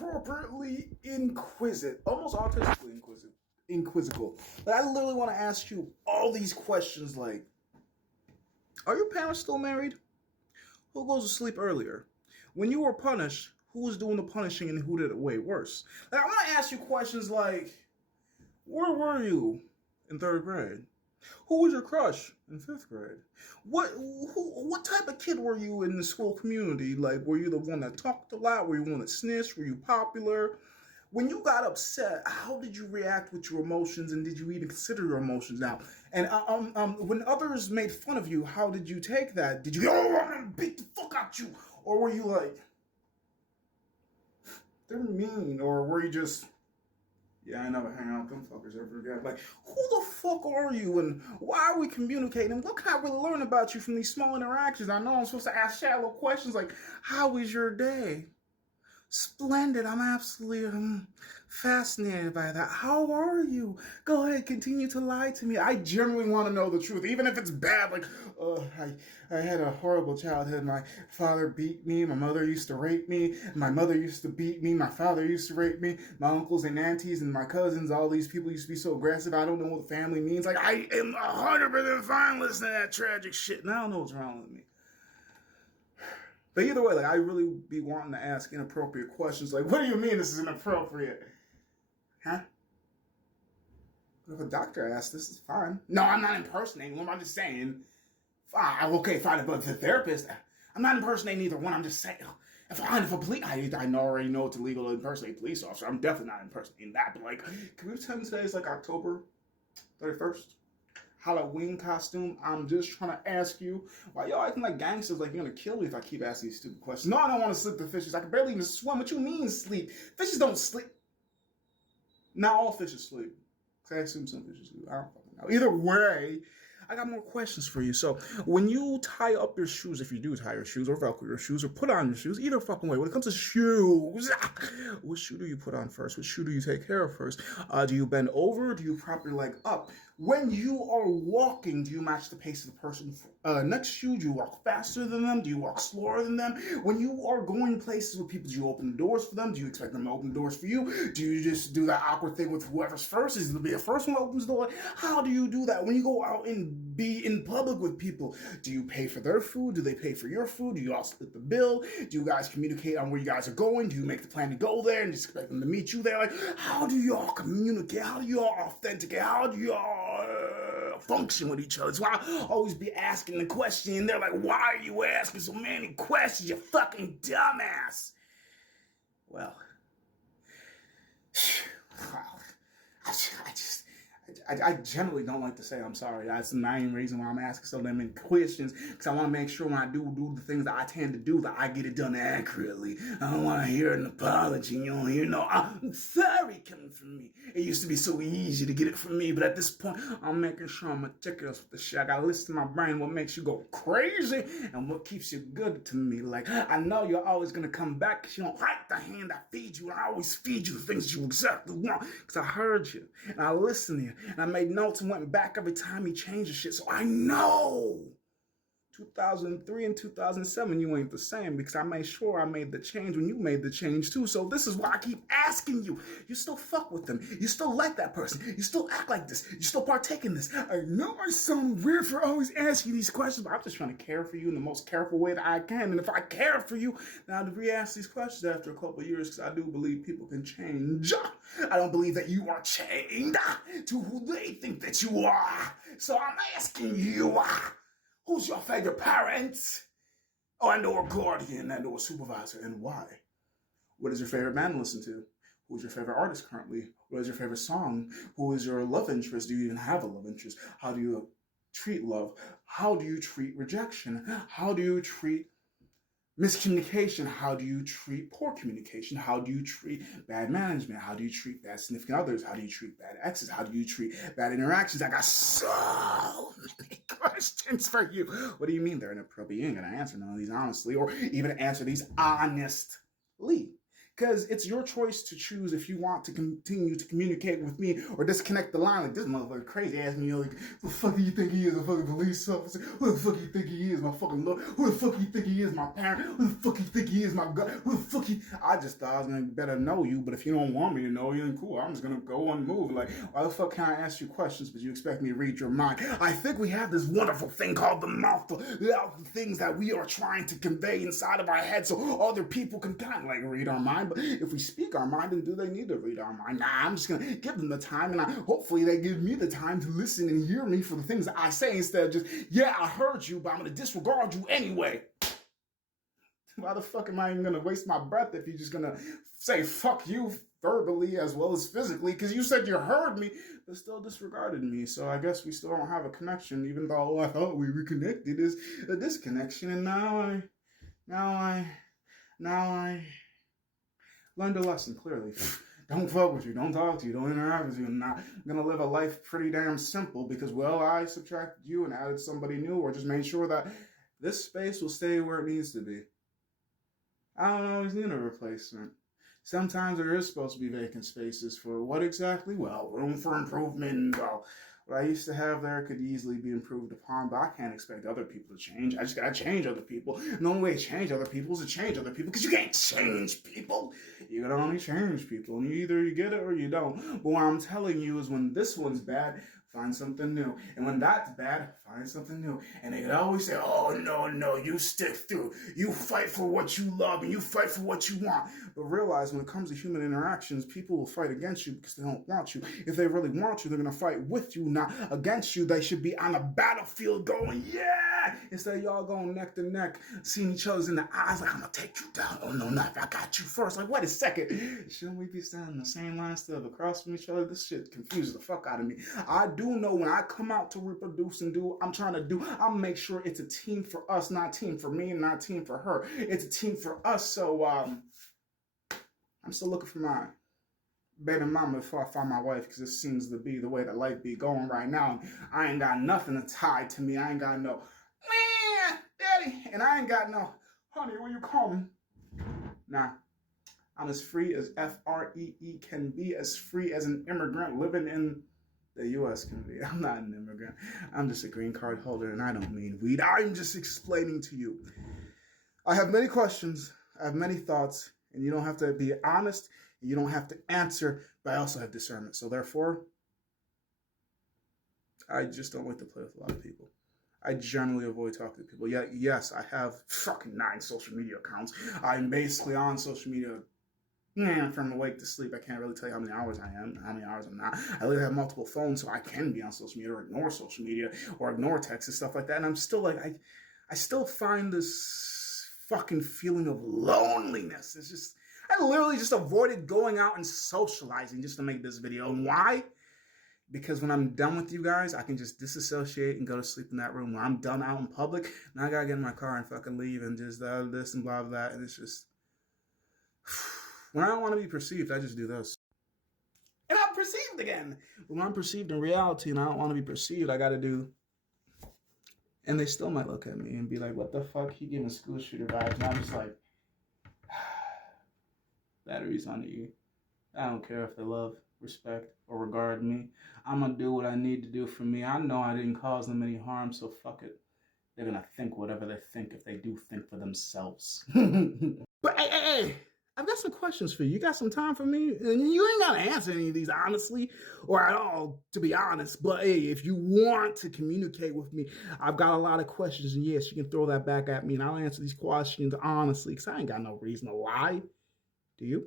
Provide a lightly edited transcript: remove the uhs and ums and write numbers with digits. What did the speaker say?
inappropriately inquisitive, almost autistically inquisitive. But I literally want to ask you all these questions like, are your parents still married? Who goes to sleep earlier? When you were punished, who was doing the punishing and who did it way worse? Like, I want to ask you questions like, where were you in third grade? Who was your crush in fifth grade? What type of kid were you in the school community? Like, were you the one that talked a lot? Were you one that snitched? Were you popular? When you got upset, how did you react with your emotions, and did you even consider your emotions now? And when others made fun of you, how did you take that? Did you go, oh, I'm gonna beat the fuck out you, or were you like, they're mean, or were you just, yeah, I never hang out with them fuckers ever again. Like, who the fuck are you, and why are we communicating? And what can I really learn about you from these small interactions? I know I'm supposed to ask shallow questions like, how was your day? Splendid. I'm absolutely fascinated by that. How are you? Go ahead, continue to lie to me. I genuinely want to know the truth, even if it's bad. Like, I had a horrible childhood. My father beat me. My mother used to rape me. My mother used to beat me. My father used to rape me. My uncles and aunties and my cousins, all these people used to be so aggressive. I don't know what family means. Like, I am 100% fine listening to that tragic shit, and I don't know what's wrong with me. But either way, like, I really be wanting to ask inappropriate questions. Like, what do you mean this is inappropriate? Huh? If a doctor asks, this is fine. No, I'm not impersonating them. I'm just saying. Fine, okay, fine. But the therapist, I'm not impersonating either one. I'm just saying. If a police, I already know it's illegal to impersonate a police officer. I'm definitely not impersonating that. But like, can we pretend today is like October 31st? Halloween costume. I'm just trying to ask you why y'all acting like gangsters, like you're gonna kill me if I keep asking these stupid questions. No, I don't want to sleep with fishes. I can barely even swim. What you mean sleep? Fishes don't sleep. Not all fishes sleep. I assume some fishes do. I don't fucking know. Either way, I got more questions for you. So, when you tie up your shoes, if you do tie your shoes, or Velcro your shoes, or put on your shoes, either fucking way, when it comes to shoes, what shoe do you put on first? What shoe do you take care of first? Do you bend over? Do you prop your leg up? When you are walking, do you match the pace of the person next to you? Do you walk faster than them? Do you walk slower than them? When you are going places with people, do you open the doors for them? Do you expect them to open the doors for you? Do you just do that awkward thing with whoever's first? Is it to be the first one that opens the door? How do you do that? When you go out and be in public with people, do you pay for their food? Do they pay for your food? Do you all split the bill? Do you guys communicate on where you guys are going? Do you make the plan to go there and just expect them to meet you there? Like, how do y'all communicate? How do y'all authenticate? How do y'all function with each other? So I always be asking the question, and they're like, why are you asking so many questions, you fucking dumbass? Well, I generally don't like to say I'm sorry. That's the main reason why I'm asking so many questions, because I want to make sure when I do the things that I tend to do, that I get it done accurately. I don't want to hear an apology. You don't hear no, I'm sorry coming from me. It used to be so easy to get it from me, but at this point, I'm making sure I'm meticulous with the shit. I got to listen to my brain, what makes you go crazy and what keeps you good to me. Like, I know you're always going to come back because you don't like the hand that feeds you, and I always feed you the things you exactly want, because I heard you and I listened to you. And I made notes and went back every time he changed the shit. So I know 2003 and 2007, you ain't the same, because I made sure I made the change when you made the change too. So this is why I keep asking you. You still fuck with them. You still like that person. You still act like this. You still partake in this. I know I sound weird for always asking these questions, but I'm just trying to care for you in the most careful way that I can. And if I care for you, then I'll re-ask these questions after a couple of years, because I do believe people can change. I don't believe that you are chained to who they think that you are. So I'm asking you, who's your favorite parent? Oh, and or guardian, and or supervisor, and why? What is your favorite band to listen to? Who's your favorite artist currently? What is your favorite song? Who is your love interest? Do you even have a love interest? How do you treat love? How do you treat rejection? How do you treat miscommunication? How do you treat poor communication? How do you treat bad management? How do you treat bad significant others? How do you treat bad exes? How do you treat bad interactions? I got so many questions for you. What do you mean they're inappropriate? You ain't gonna answer none of these honestly, or even answer these honestly. Because it's your choice to choose if you want to continue to communicate with me or disconnect the line. Like, this motherfucker crazy ass me, like, who the fuck do you think he is, a fucking police officer? Who the fuck do you think he is, my fucking lord? Who the fuck do you think he is, my parent? Who the fuck do you think he is, my god? Who the fuck I just thought I was gonna better know you, but if you don't want me to know you, then cool, I'm just gonna go and move. Like, why the fuck can I ask you questions, but you expect me to read your mind? I think we have this wonderful thing called the mouth, the things that we are trying to convey inside of our head so other people can kind of like read our mind. But if we speak our mind, then do they need to read our mind? Nah, I'm just gonna give them the time, and hopefully they give me the time to listen and hear me for the things that I say instead of just, yeah, I heard you, but I'm gonna disregard you anyway. Why the fuck am I even gonna waste my breath if you're just gonna say fuck you verbally as well as physically? Because you said you heard me, but still disregarded me. So I guess we still don't have a connection, even though I thought we reconnected. Is a disconnection, and now I learned a lesson clearly. Don't fuck with you, don't talk to you, don't interact with you. I'm not gonna live a life pretty damn simple because, well, I subtracted you and added somebody new, or just made sure that this space will stay where it needs to be. I don't always need a replacement. Sometimes there is supposed to be vacant spaces for what exactly? Well, room for improvement. Well, what I used to have there could easily be improved upon, but I can't expect other people to change. I just gotta change other people. And the only way to change other people is to change other people, because you can't change people. You can only change people, and either you get it or you don't. But what I'm telling you is, when this one's bad, find something new. And when that's bad, find something new. And they could always say, oh, no, you stick through. You fight for what you love and you fight for what you want. But realize when it comes to human interactions, people will fight against you because they don't want you. If they really want you, they're going to fight with you, not against you. They should be on a battlefield going, yeah! Instead of y'all going neck to neck, seeing each other in the eyes like, I'm going to take you down. Oh, no, not if I got you first. Like, wait a second. Shouldn't we be standing in the same line instead of across from each other? This shit confuses the fuck out of me. I do know when I come out to reproduce and do what I'm trying to do, I'll make sure it's a team for us, not a team for me and not a team for her. It's a team for us. So I'm still looking for my baby mama before I find my wife, because this seems to be the way that life be going right now. I ain't got nothing tied to me. I ain't got no, man, daddy, and I ain't got no, honey, will you call me? Nah. I'm as free as Free can be, as free as an immigrant living in the U.S. can be. I'm not an immigrant. I'm just a green card holder, and I don't mean weed. I'm just explaining to you. I have many questions. I have many thoughts, and you don't have to be honest. You don't have to answer, but I also have discernment. So therefore, I just don't like to play with a lot of people. I generally avoid talking to people. Yeah, yes, I have fucking 9 social media accounts. I'm basically on social media from awake to sleep. I can't really tell you how many hours I am, how many hours I'm not. I literally have multiple phones, so I can be on social media or ignore social media or ignore text and stuff like that. And I'm still like, I still find this fucking feeling of loneliness. It's just, I literally just avoided going out and socializing just to make this video. And why? Because when I'm done with you guys, I can just disassociate and go to sleep in that room. When I'm done out in public, now I gotta get in my car and fucking leave and just this and blah, blah, and it's just, when I don't want to be perceived, I just do this. And I'm perceived again. When I'm perceived in reality and I don't want to be perceived, I got to do. And they still might look at me and be like, what the fuck? He giving school shooter vibes. And I'm just like, batteries on E. I don't care if they love, respect, or regard me. I'm going to do what I need to do for me. I know I didn't cause them any harm, so fuck it. They're going to think whatever they think if they do think for themselves. But hey. I've got some questions for you. You got some time for me? And you ain't got to answer any of these honestly or at all, to be honest. But hey, if you want to communicate with me, I've got a lot of questions. And yes, you can throw that back at me and I'll answer these questions honestly, because I ain't got no reason to lie. Do you?